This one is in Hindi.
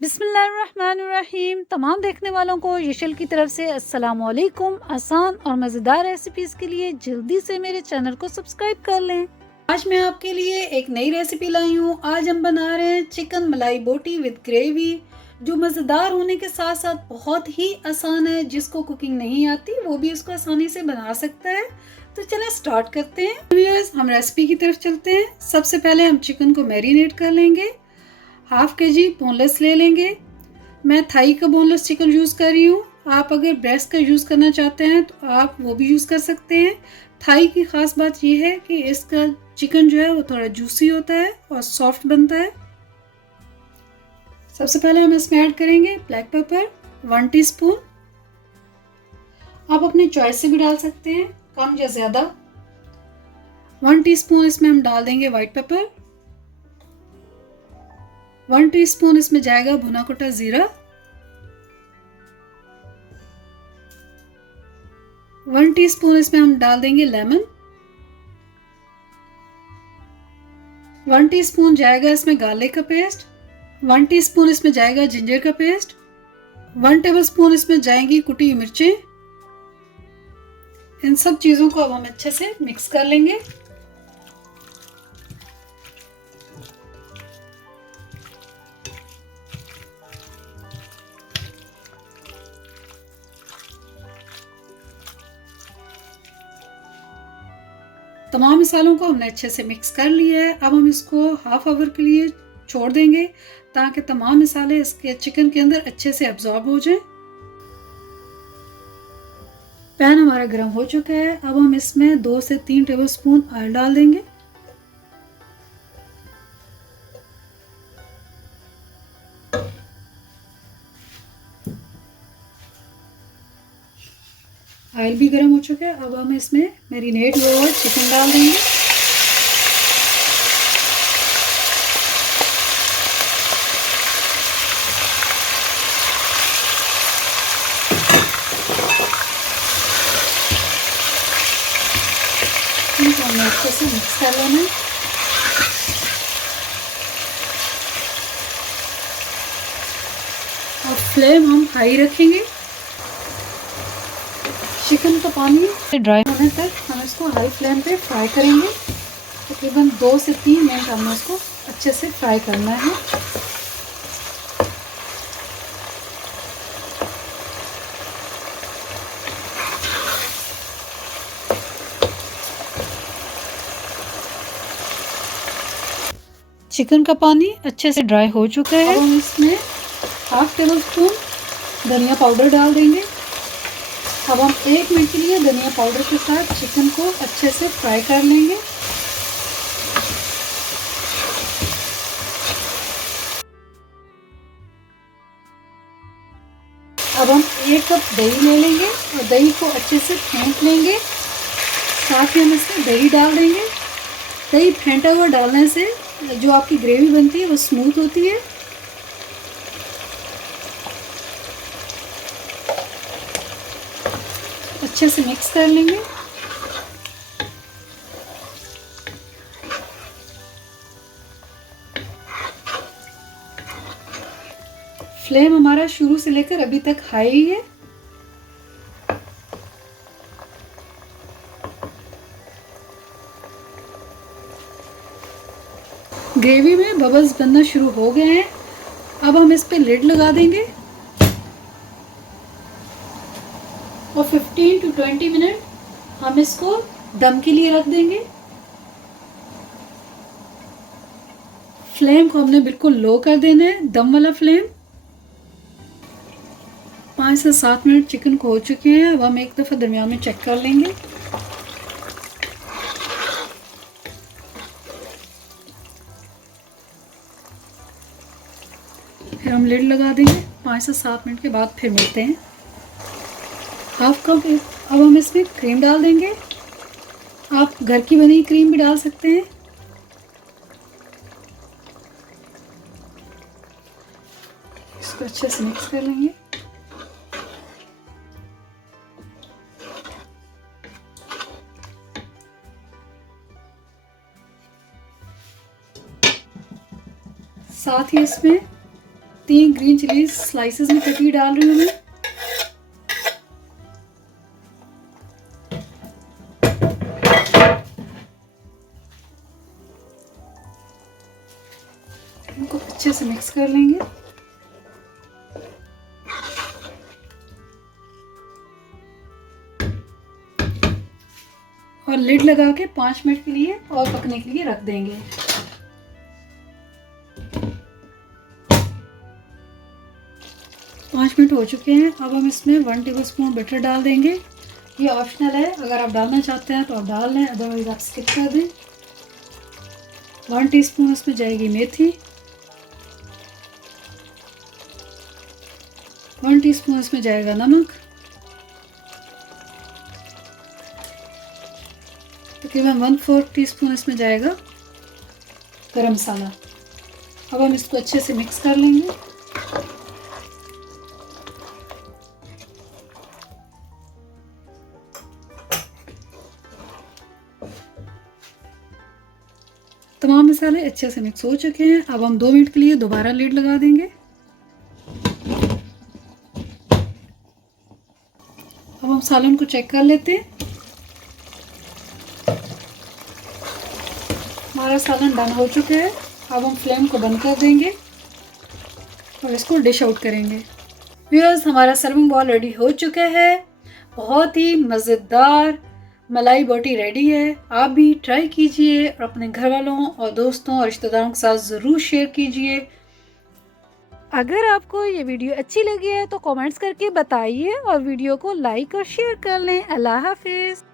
बिस्मिल्लाहिर्रहमानिर्रहीम। तमाम देखने वालों को यशल की तरफ से अस्सलाम वालेकुम। आसान और मज़ेदार रेसिपीज़ के लिए जल्दी से मेरे चैनल को सब्सक्राइब कर लें। आज मैं आपके लिए एक नई रेसिपी लाई हूँ। आज हम बना रहे हैं चिकन मलाई बोटी विद ग्रेवी, जो मज़ेदार होने के साथ साथ बहुत ही आसान है। जिसको कुकिंग नहीं आती वो भी इसको आसानी से बना सकता है। तो चलें स्टार्ट करते हैं। व्यूअर्स, हम रेसिपी की तरफ चलते हैं। सबसे पहले हम चिकन को मैरिनेट कर लेंगे। हाफ के जी बोनलेस ले लेंगे। मैं थाई का बोनलेस चिकन यूज़ कर रही हूँ। आप अगर ब्रेस्ट का यूज़ करना चाहते हैं तो आप वो भी यूज़ कर सकते हैं। थाई की ख़ास बात यह है कि इसका चिकन जो है वो थोड़ा जूसी होता है और सॉफ्ट बनता है। सबसे पहले हम इसमें ऐड करेंगे ब्लैक पेपर 1 टीस्पून। आप अपनी चॉइस से भी डाल सकते हैं, कम या ज़्यादा। 1 टीस्पून इसमें हम डाल देंगे वाइट पेपर। 1 टीस्पून इसमें जाएगा भुना कुटा ज़ीरा। 1 टीस्पून इसमें हम डाल देंगे लेमन। 1 टीस्पून जाएगा इसमें गार्लिक का पेस्ट। 1 टीस्पून इसमें जाएगा जिंजर का पेस्ट। 1 टेबलस्पून इसमें जाएंगी कुटी मिर्चें। इन सब चीज़ों को अब हम अच्छे से मिक्स कर लेंगे। तमाम मसालों को हमने अच्छे से मिक्स कर लिया है। अब हम इसको हाफ आवर के लिए छोड़ देंगे ताकि तमाम मसाले इसके चिकन के अंदर अच्छे से अब्जॉर्ब हो जाएं। पैन हमारा गर्म हो चुका है। अब हम इसमें 2 से 3 टेबलस्पून ऑयल डाल देंगे। ऑयल भी गर्म हो चुका है। अब हम इसमें मैरिनेट हुआ हुआ चिकन डाल देंगे। इनको हमने अच्छे से मिक्स कर लेना है। और फ्लेम हम हाई रखेंगे। चिकन का पानी ड्राई होने तक हम इसको हाई फ्लेम पे फ्राई करेंगे। तकरीबन 2 से 3 मिनट हमने इसको अच्छे से फ्राई करना है। चिकन का पानी अच्छे से ड्राई हो चुका है। अब हम इसमें हाफ टेबल स्पून धनिया पाउडर डाल देंगे। अब हम 1 मिनट के लिए धनिया पाउडर के साथ चिकन को अच्छे से फ्राई कर लेंगे। अब हम 1 कप दही ले लेंगे और दही को अच्छे से फेंट लेंगे। साथ ही हम इसमें दही डाल देंगे। दही फेंटा हुआ डालने से जो आपकी ग्रेवी बनती है वो स्मूथ होती है। अच्छे से मिक्स कर लेंगे। फ्लेम हमारा शुरू से लेकर अभी तक हाई है। ग्रेवी में बबल्स बनना शुरू हो गए हैं। अब हम इस पे लिड लगा देंगे और 15 to 20 मिनट हम इसको दम के लिए रख देंगे। फ्लेम को हमने बिल्कुल लो कर देना है, दम वाला फ्लेम। 5 से 7 मिनट चिकन को हो चुके हैं। अब हम एक दफ़ा दरमियान में चेक कर लेंगे। फिर हम लिड लगा देंगे। 5 से 7 मिनट के बाद फिर मिलते हैं। हाफ कप अब हम इसमें क्रीम डाल देंगे। आप घर की बनी क्रीम भी डाल सकते हैं। इसको अच्छे से मिक्स कर लेंगे। साथ ही इसमें 3 ग्रीन चिली स्लाइसेस में कटी डाल रही हूँ मैं। इनको अच्छे से मिक्स कर लेंगे। और लिड लगा के 5 मिनट के लिए और पकने के लिए रख देंगे। पाँच मिनट हो चुके हैं। अब हम इसमें 1 टेबलस्पून बटर डाल देंगे। ये ऑप्शनल है, अगर आप डालना चाहते हैं तो आप डाल लें, अदरवाइज आप स्किप कर दें। 1 टीस्पून इसमें जाएगी मेथी, 1 टीस्पून इसमें जाएगा नमक, तकरीबन 1/4 टीस्पून इसमें जाएगा गरम मसाला। अब हम इसको अच्छे से मिक्स कर लेंगे। तमाम मसाले अच्छे से मिक्स हो चुके हैं। अब हम 2 मिनट के लिए दोबारा लिड लगा देंगे। अब हम सालन को चेक कर लेते हैं। हमारा सालन डन हो चुका है। अब हम फ्लेम को बंद कर देंगे और इसको डिश आउट करेंगे। व्यूअर्स, हमारा सर्विंग बॉल रेडी हो चुका है। बहुत ही मज़ेदार मलाई बोटी रेडी है। आप भी ट्राई कीजिए और अपने घर वालों और दोस्तों और रिश्तेदारों के साथ ज़रूर शेयर कीजिए। अगर आपको ये वीडियो अच्छी लगी है तो कमेंट्स करके बताइए और वीडियो को लाइक और शेयर कर लें। अल्लाह हाफिज़।